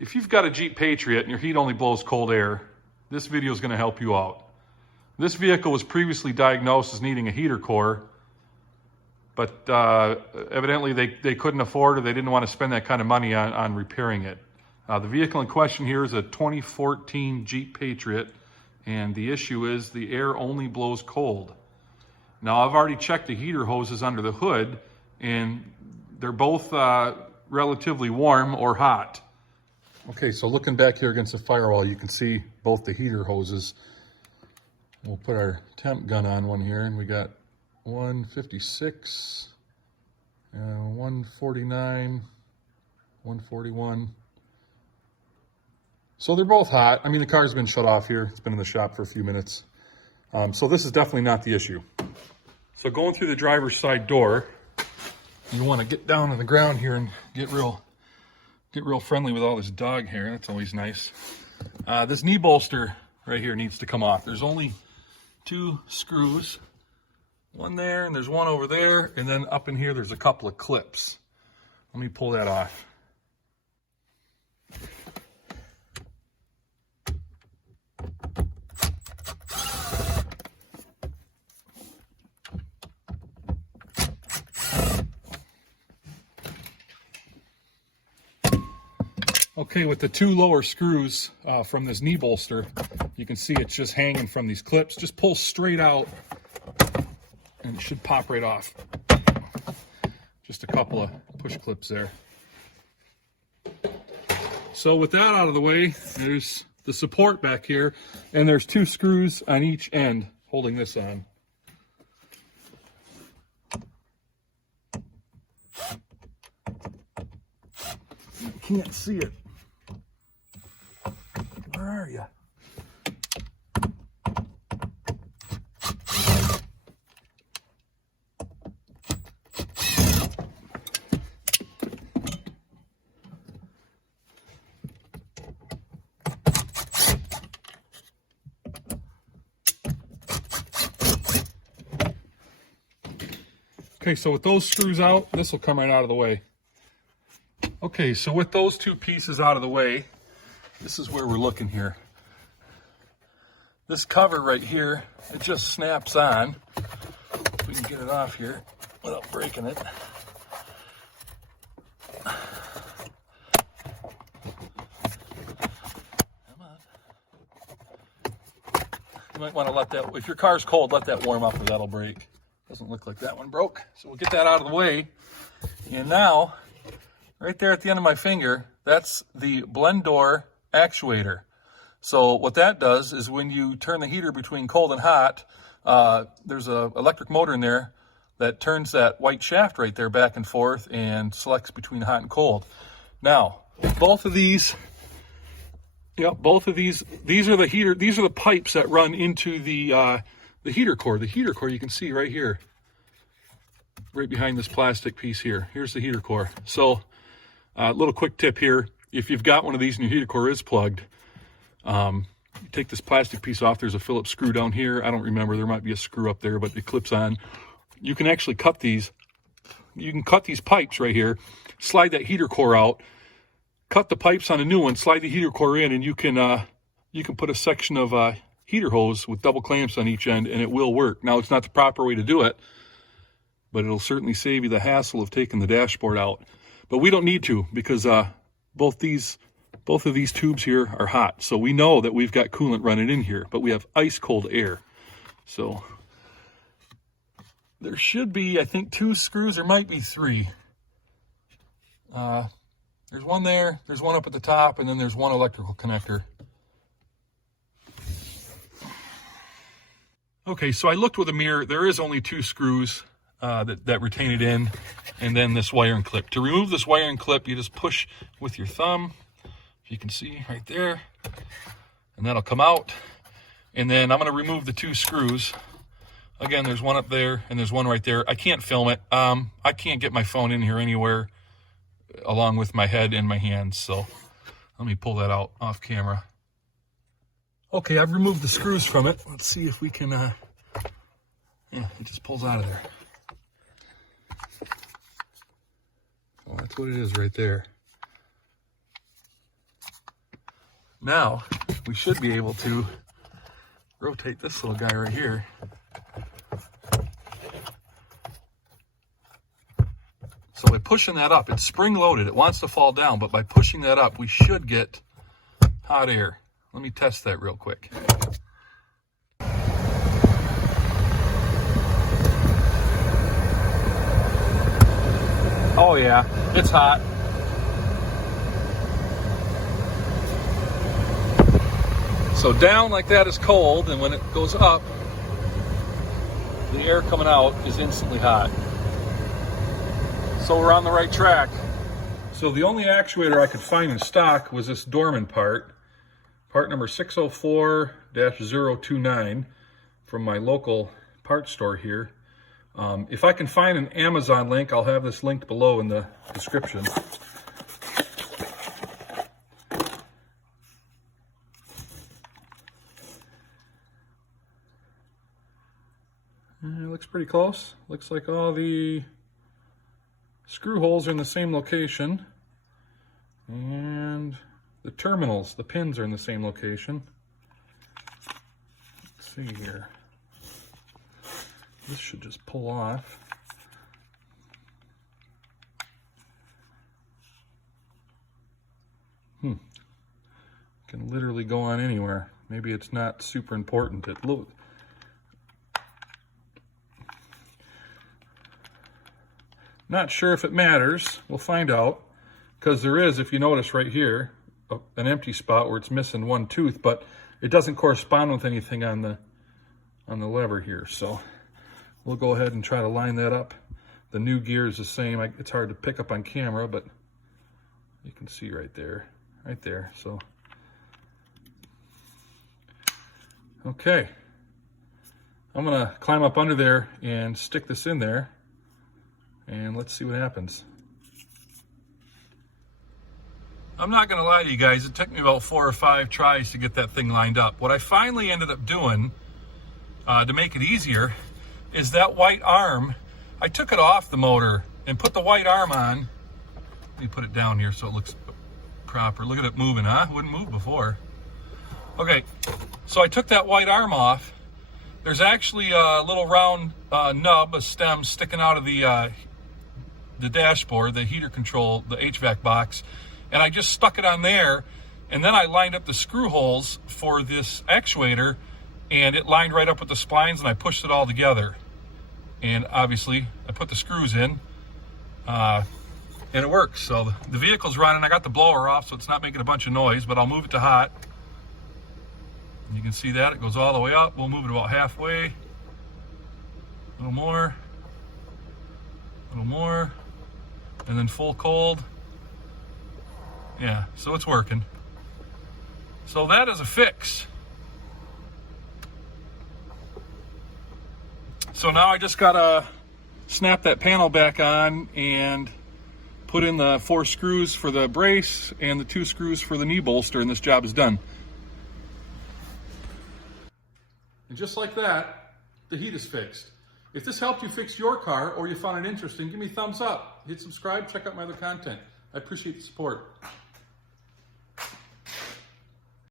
If you've got a Jeep Patriot and your heat only blows cold air, this video is going to help you out. This vehicle was previously diagnosed as needing a heater core, but evidently they couldn't afford or they didn't want to spend that kind of money on repairing it. The vehicle in question here is a 2014 Jeep Patriot, and the issue is the air only blows cold. Now, I've already checked the heater hoses under the hood, and they're both relatively warm or hot. Okay, so looking back here against the firewall, you can see both the heater hoses. We'll put our temp gun on one here, and we got 156, 149, 141. So they're both hot. I mean, the car's been shut off here. It's been in the shop for a few minutes. So this is definitely not the issue. So going through the driver's side door, you want to get down on the ground here and get real friendly with all this dog hair. That's always nice. This knee bolster right here needs to come off. There's only 2 screws. One there, and there's one over there, and then up in here there's a couple of clips. Let me pull that off. Okay, with the 2 lower screws from this knee bolster, you can see it's just hanging from these clips. Just pull straight out and it should pop right off. Just a couple of push clips there. So with that out of the way, there's the support back here, and there's 2 screws on each end holding this on. You can't see it. Where are you? Okay, so with those screws out, this will come right out of the way. Okay, so with those 2 pieces out of the way, this is where we're looking here. This cover right here, it just snaps on. If we can get it off here without breaking it. Come on. You might want to let that, if your car's cold, let that warm up or that'll break. Doesn't look like that one broke. So we'll get that out of the way. And now, right there at the end of my finger, that's the blend door actuator. So what that does is when you turn the heater between cold and hot, there's an electric motor in there that turns that white shaft right there back and forth and selects between hot and cold. Now, both of these, these are the heater. These are the pipes that run into the heater core. The heater core you can see right here, right behind this plastic piece here. Here's the heater core. So, little quick tip here: if you've got one of these and your heater core is plugged, you take this plastic piece off. There's a Phillips screw down here. I don't remember. There might be a screw up there, but it clips on. You can actually cut these. You can cut these pipes right here, slide that heater core out, cut the pipes on a new one, slide the heater core in, and you can put a section of heater hose with double clamps on each end, and it will work. Now, it's not the proper way to do it, but it'll certainly save you the hassle of taking the dashboard out. But we don't need to, because both of these tubes here are hot. So we know that we've got coolant running in here, but we have ice cold air. So there should be, I think, 2 screws. There might be 3. There's one there, there's one up at the top, and then there's one electrical connector. Okay, so I looked with a mirror. There is only 2 screws that retain it in, and then this wiring clip. To remove this wiring clip, you just push with your thumb, if you can see right there, and that'll come out. And then I'm going to remove the 2 screws. Again, there's one up there, and there's one right there. I can't film it. I can't get my phone in here anywhere along with my head and my hands, so let me pull that out off camera. Okay, I've removed the screws from it. Let's see if we can, yeah, it just pulls out of there. Oh, that's what it is right there. Now we should be able to rotate this little guy right here. So by pushing that up, it's spring loaded, it wants to fall down, but by pushing that up, we should get hot air. Let me test that real quick. Oh yeah, it's hot. So down like that is cold, and when it goes up, the air coming out is instantly hot. So we're on the right track. So the only actuator I could find in stock was this Dorman part number 604-029 from my local parts store here. If I can find an Amazon link, I'll have this linked below in the description. It looks pretty close. Looks like all the screw holes are in the same location, and the terminals, the pins, are in the same location. Let's see here. This should just pull off. Can literally go on anywhere. Maybe it's not super important. Not sure if it matters. We'll find out, because there is, if you notice right here, an empty spot where it's missing one tooth, but it doesn't correspond with anything on the lever here. So we'll go ahead and try to line that up. The new gear is the same. It's hard to pick up on camera, but you can see right there. So okay, I'm gonna climb up under there and stick this in there, and let's see what happens. I'm not gonna lie to you guys, it took me about 4 or 5 tries to get that thing lined up. What I finally ended up doing to make it easier is that white arm. I took it off the motor and put the white arm on. Let me put it down here so it looks proper. Look at it moving, huh? It wouldn't move before. Okay, so I took that white arm off. There's actually a little round nub, a stem sticking out of the dashboard, the heater control, the HVAC box, and I just stuck it on there, and then I lined up the screw holes for this actuator, and it lined right up with the splines, and I pushed it all together. And obviously, I put the screws in, and it works. So the vehicle's running. I got the blower off, so it's not making a bunch of noise, but I'll move it to hot. You can see that it goes all the way up. We'll move it about halfway. A little more, and then full cold. Yeah, so it's working. So that is a fix. So now I just gotta snap that panel back on and put in the 4 screws for the brace and the 2 screws for the knee bolster, and this job is done. And just like that, the heat is fixed. If this helped you fix your car or you found it interesting, give me a thumbs up. Hit subscribe, check out my other content. I appreciate the support.